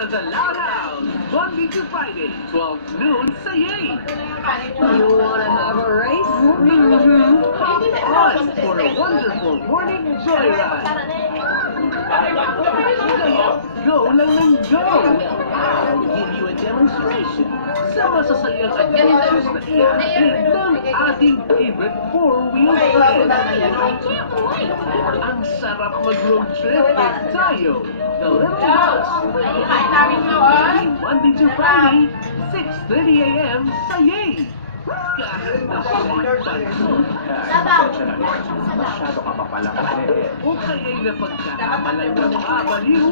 sa The Loud House, Monday to Friday, 12 noon sa Yay! You wanna have a race? Hop on for a wonderful morning joyride! Go lang ng go! I'll give you a demonstration. Sama sa sayang adventures na iyahatid ng ating favorite four-wheel friend. Ang sarap mag-road trip with tayo, The Little Bus. Monday to Friday, 6:30 a.m. sa Yay! Kahit na siya'y pansot. Masyado ka pa pala kasi. O kaya'y napagkakamalang napabaliw.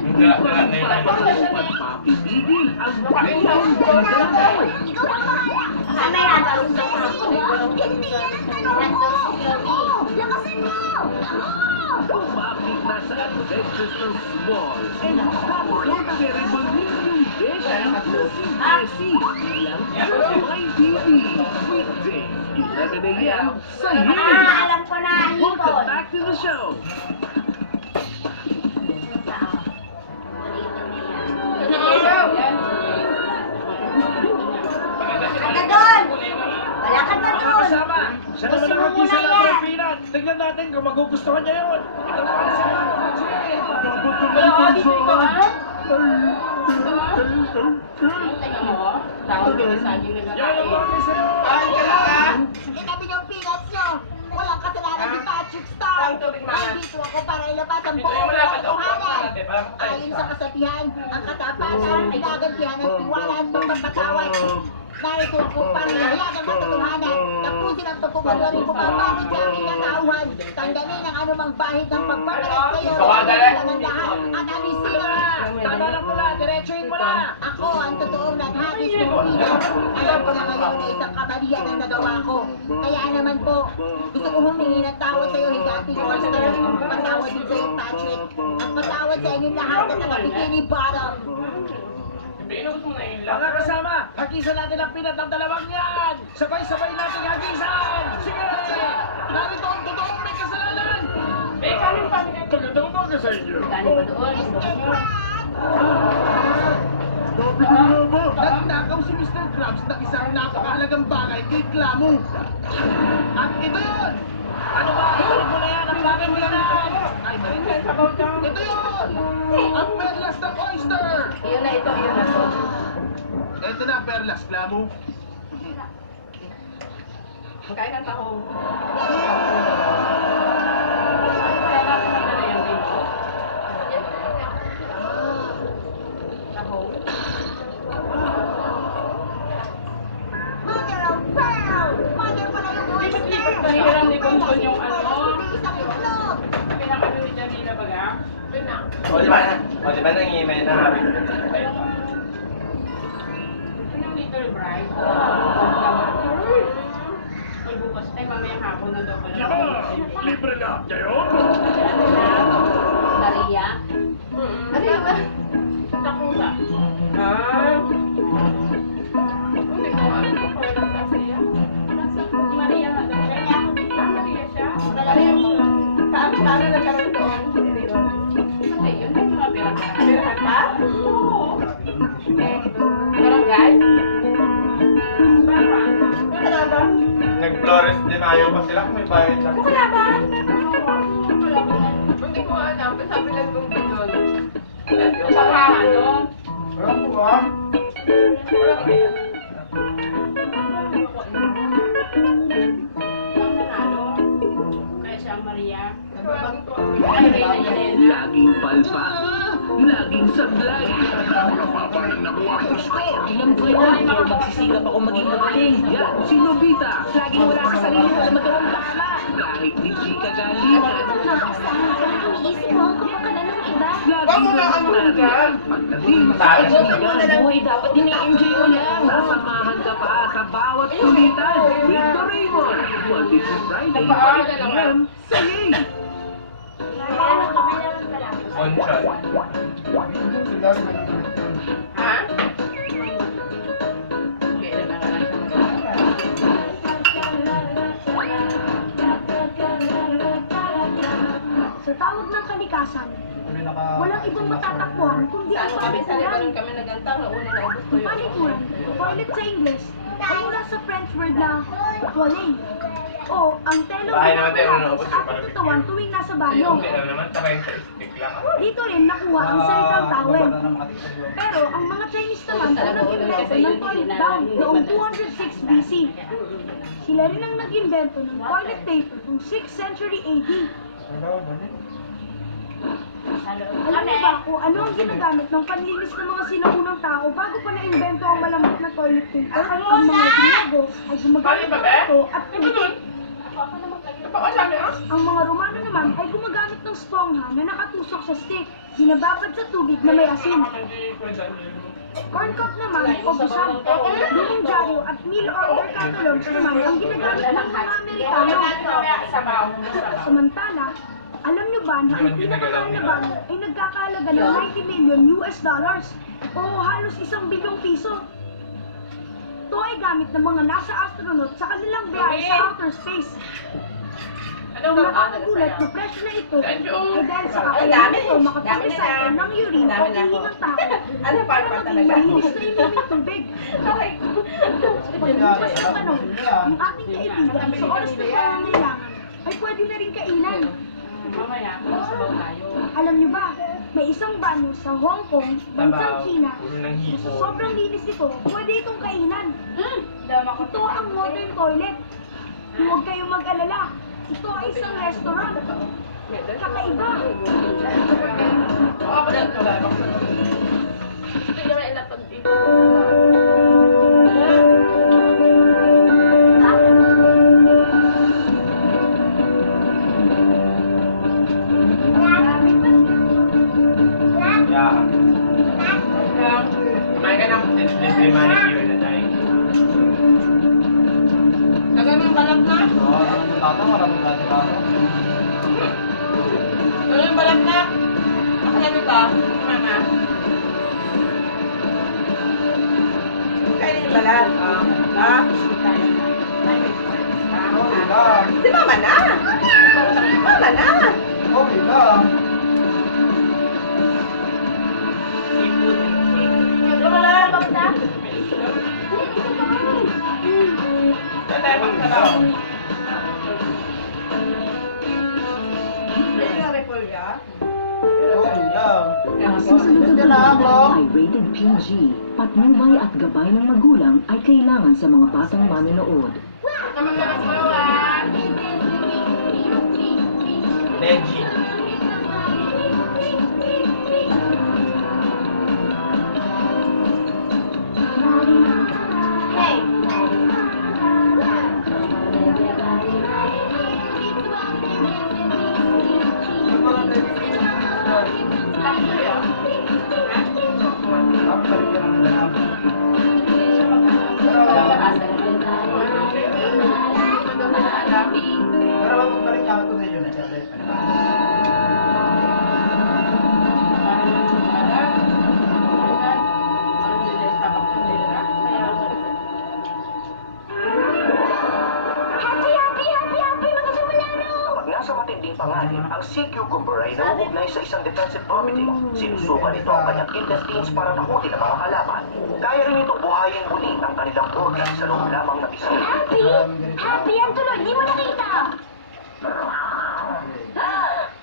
Hindi pa rin papagaw at mapipigil ang buong pagdalaw. Kumapit na sa adventures ng small and absolute ceremony yung Bessie na si Bessie lang sa My TV. Weekday, 11 a.m. sa Yay! Alam ko na, Welcome back to the show! Ka doon! Wala ka na doon! Kasama! Siya naman ang mag-isa ng Pilipinas! Tignan natin kung magugustuhan niya yun! Ito pa rin sila! Yan ang mga sa'yo! Kinabi niyong peanuts nyo! Walang kasalanan ni Patrick Star! Nandito ako para ilabas ang buong katotohanan! Ayon sa kasabihan, ang katapatan ay gagantihan ng tiwala at pagpapatawad. Narito ako para ihayag ang katotohanan. Tapusin ang pagkukulong rin bumabagod sa aking katauhan. Tanggalin ang anumang bahid ng pagbabalat kayo. Tanggalin ang lahat at alisin ang Tama lang mo na! Diretsuhin mo na! ako ang totoong naghagis ng ilaw. Alam ko na ngayon na isang kamalian ang nagawa ko. Kaya naman po, gusto ko humingi ng tawad sa iyo, Higating Monster. Patawad din sa iyo, Patrick. At patawad sa inyong lahat na nakabikini bottom. Mga kasama, hagisan natin ang pinat ng dalawang yan! Sabay-sabay natin hagisan! Sige! Narito ang totoong may kasalanan! Magandang umaga sa inyo! Nagnakaw si Mr. Krabs ng isang napakahalagang bagay kay Klamo. At ito yun! Ano ba? Ibalik mo na yan! Ang bagay mo na yan! Ay, marites. Ito yun! Ang perlas ng oyster! Yun na ito, yun na to. Ito na, perlas, Klamo. Magkain ng taho. Mother of pearl! Mother pala yung oyster! Nahiram ni Bonbon yung ano, Isang itlog! pinakano ni Janina baga? O di ba nangimay na namin? Yung Little Bride? Ay, bukas ay mamayang hapon na daw pala. Libre lahat ngayon? Maria. Ano yun ba? Takusa. Hindi ko alam kung kailan sa siya. Maria nga daw siya. Maria siya. Paano nagkaroon doon? Ay, yun ay mga pirahan. Pirahan pa? Oo. Barangay? Parang. Kalaban? Nag-Flores de Mayo pa sila kung may bayad siya. Kalaban? Hindi ko alam. Sabi lang kung doon. Saka ano? Wala po ba? Wala ko yan. Kaya siya ang Maria. Laging palpak, laging sablay. Ilang buwan na rin ako magsisigap ako maging magaling. Yan, si Nobita. Laging wala sa sarili ko na magawang tama. Kahit hindi kagalitan, Iisip mo ang kapakanan ng iba. laging nagmamahal. Pagdating sa kanilang Buhay dapat ini-enjoy mo lang. sasamahan ka pa sa bawat kulitan. With the Raymond, Monday to Friday, 5 p.m. sa Yay! On shot. Ha? Sa tawag ng kalikasan, Walang ibang matatakbuhan kundi ang palikuran. kami nagantang, nauna na ubos ko yun. Palikuran, toilet sa English, ay mula sa French word na toilet. O ang telong Bahay naman tayo ginagawa ubos sa ating katawan tuwing nasa banyo. Okay lang naman, tabay sa stick lang. Dito rin nakuha ang salitang towel. Pero ang mga Chinese naman ay nag-invento ng toilet bowl noong 206 BC. Sila rin ang nag-invento ng toilet paper noong 6th century AD. Alam niyo ba kung ano ang ginagamit ng panlinis ng mga sinaunang tao bago pa na-invento ang malamig na toilet paper? Ang mga Griego ay gumagamit ng ito at tubig. Ang mga Romano naman ay gumagamit ng spongha na nakatusok sa stick, binababad sa tubig na may asin. Corn cob naman o busag, lumang dyaryo at meal order catalogs naman ang ginagamit ng mga Amerikano. Samantala, alam niyo ba na ang pinakamahal na banyo ay nagkakahalaga ng $90 million o halos 1 bilyong piso? Ito ay gamit ng mga NASA astronaut sa kanilang biyahe sa outer space. Ang nakakagulat na presyo na ito ay dahil sa kakayahan nito makapag-recycle ng urine o ihi ng tao para maging malinis na inuming tubig. Pagbukas ng tanong, yung ating kaibigan sa oras na pangangailangan ay pwede na rin kainan. Alam niyo ba, may isang banyo sa Hong Kong, bansang China, sa sobrang linis nito, pwede itong kainan. Ito ang modern toilet. Huwag kayong mag-alala. Ito ay isang restaurant. Kakaiba. Yeah. Kumain ka ng libre manicure na tayo. Tagay mo yung balat na? Tagay yung balat na? Makalami ka? Mama? Kainin yung balat? Ha? Si mama na! Mama na! Okay lang. Lumala, bakta? Tatay, pagkalaw. Hindi nga repolya? Okay lang. Ang susunod na balita ay rated PG. Patnubay at gabay ng magulang ay kailangan sa mga batang manonood. Naman na mas mawa! Veggie. Hey! Nasa matinding panganib, ang sea cucumber ay nauugnay sa isang defensive property. Sinusukan nito ang kanyang intestines para takutin ang mga halaman. Kaya rin itong buhayin muli ang kanilang organs sa loob lamang ng isang Happy! Happy ang tuloy! Di mo nakita!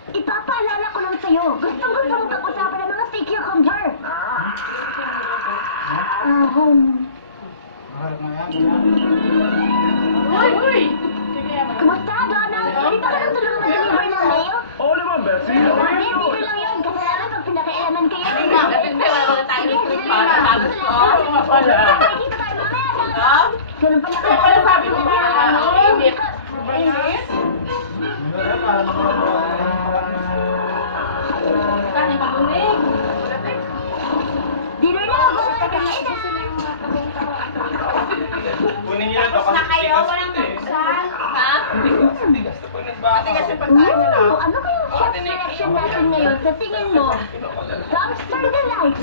Ipapaalala ko lang sa'yo. Gustong-gusto mong pag-usapan ng mga sea cucumber. Uy! Uy! Kumusta, Donald? Dito ka lang tulungan mag-deliver ng mail? Oo naman, Bessie. Ako Hindi, rin dito yun. lang yun. Kasalanan pag pinakailaman kayo. Depende, wala wala tayo Sige, dito deliver para na. sabi ko. Oo nga pala. Nakikita tayo mamaya, Donald. Ha? Ganun pala Kaya pala sabi ko ba, init. Init? Kanya maguling. Dinner na ako. Kakain na. Kunin niyo na to kasi tigas ito eh. Ha? Tigas ito pag nagbaka. Kasi pagkain niya na. Ooh, ano kayang chef selection natin ngayon sa tingin mo? Dumpster Delight!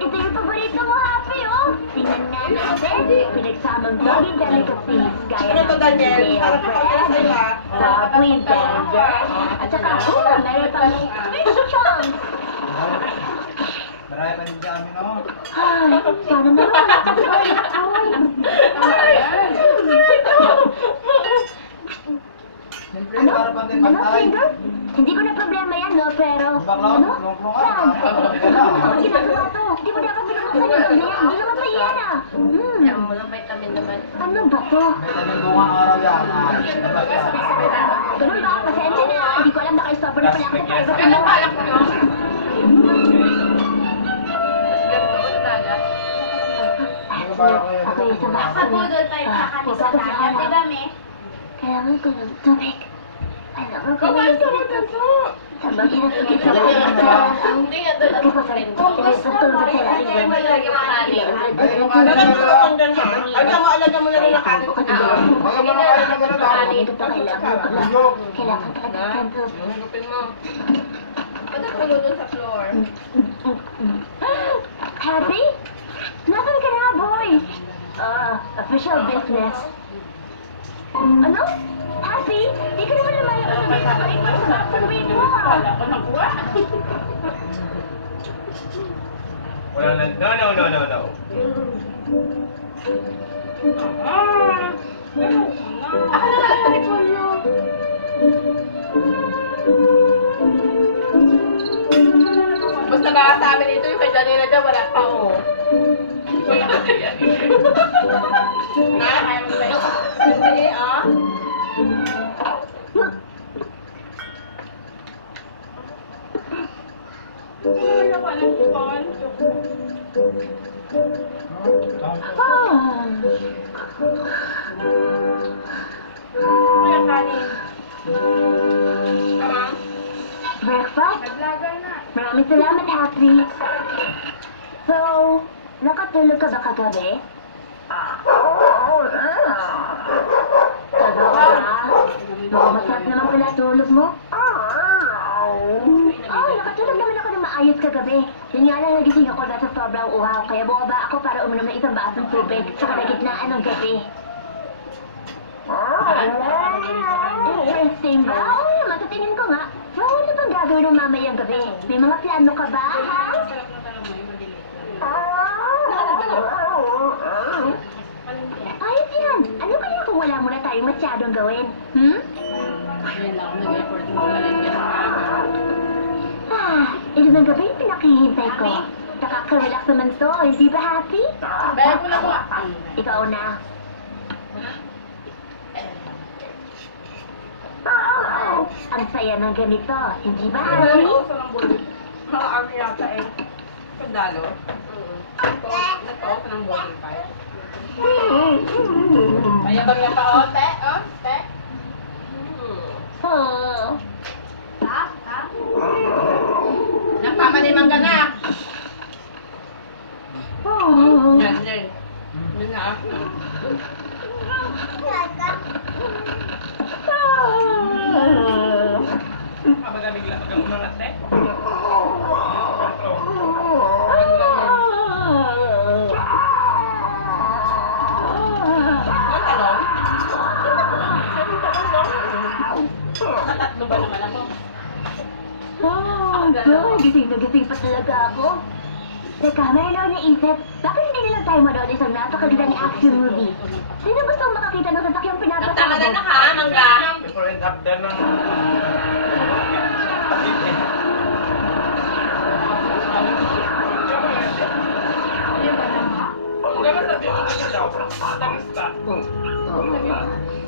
Ito yung paborito mo, Happy, oh! Tingnan nga natin, pinagsamang doggy delicacies gaya Ano to, Daniel? stale Para kapag bread, sa'yo, ha? broccoli burger, at saka, meron pang fish chop! Ay, sana naman ako sa Ano? Ano, finger? Hindi ko na problema yan, no? Pero, ano? Saan? Ano ginagawa to? Hindi mo dapat binuksan yung bag na yan. Hindi naman pa yan, ah. Walang vitamin naman. Ano ba to? Ganun ba? Pasensya na. Hindi ko alam na kayo stopper na pala ako sa private Ano mo. balak nyo? Ganito talaga. Ako yung sa baso. Kapudol tayo kakati sa dagat, di ba, me? Kailangan ko ng tubig. Kailangan ko Kumain ng ka mo tanso. Sabang hinapit sa mga Hindi nga doon. Lagi po sa rin. Ilagay sa tubig sa lalim. Malagay mo kanin. Alaga mo na rin ang kanin. Kailangan talaga ng tubig. Higupin mo. Ba't ang ulo dun sa floor? Happy? Nasaan ka na, boy? Official business. Ano? Happy? Di ka naman lumayo ka sabihin sa balik mo sa survey mo. Wala ko nakuha. Wala na. No. Ako na lang ang repolyo. Basta baka sa amin ito yung kay Janina dyan, wala pa oh. Na, kaya mo ba yun? Hindi, ah. Wala ko alam kung paano. Kuya kanin. Breakfast? Naglaga na. Maraming salamat, Happy. So, nakatulog ka ba kagabi? Taga ka ba? Mukhang masarap naman pala tulog mo. Nakatulog naman ako ng maayos kagabi. Yun nga lang, nagising ako na sa sobrang uhaw. Kaya bumaba ako para uminom ng isang basong tubig sa kalagitnaan ng gabi. Interesting ba? Oo naman, sa tingin ko nga. So, ano bang gagawin ng mamayang gabi? May mga plano ka ba, ha? Ayos yan! Ano kaya kung wala muna tayong masyadong gawin? Ito ng gabi yung pinakihintay ko. Nakaka-relax naman to, hindi ba, Happy? Bayad mo na mo. Ikaw na. Ang saya ng ganito, hindi ba, Happy? Nauso ng bully. Mga army yata eh. Pandalo. Nagpauso ng bully pa. Mayabang niya pa, oh, te. Oh, te. Nagpamalimang ka na. Yan, yan. Yan na. Magamigla ka mga te. Ang talong? Sabi talong, no? Natatlo ba naman ako? Boy, gising na gising pa talaga ako. Teka, mayroon ako naisip. Bakit hindi nilang tayo manood isang napakagandang action movie? Sino gusto makakita ng sasakyang pinapatawag? Tama na na ka, mangga. Before and after ng...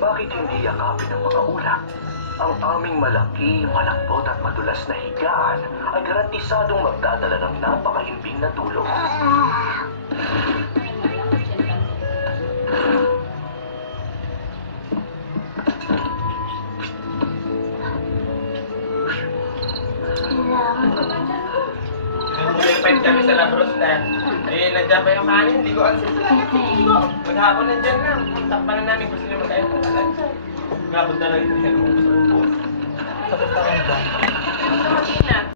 Bakit hindi yakapin ng mga ulap? Ang aming malaki, malambot at madulas na higaan ay garantisadong magdadala ng napakahimbing na tulong. Kailangan ko ba dyan? Nag-fight kami sa labros na. Nandiyan pa yung kanin, hindi ko answer. Maghapon nandiyan na. Takpan na namin kung sino magkain ng kalan. Ngabot na lang yung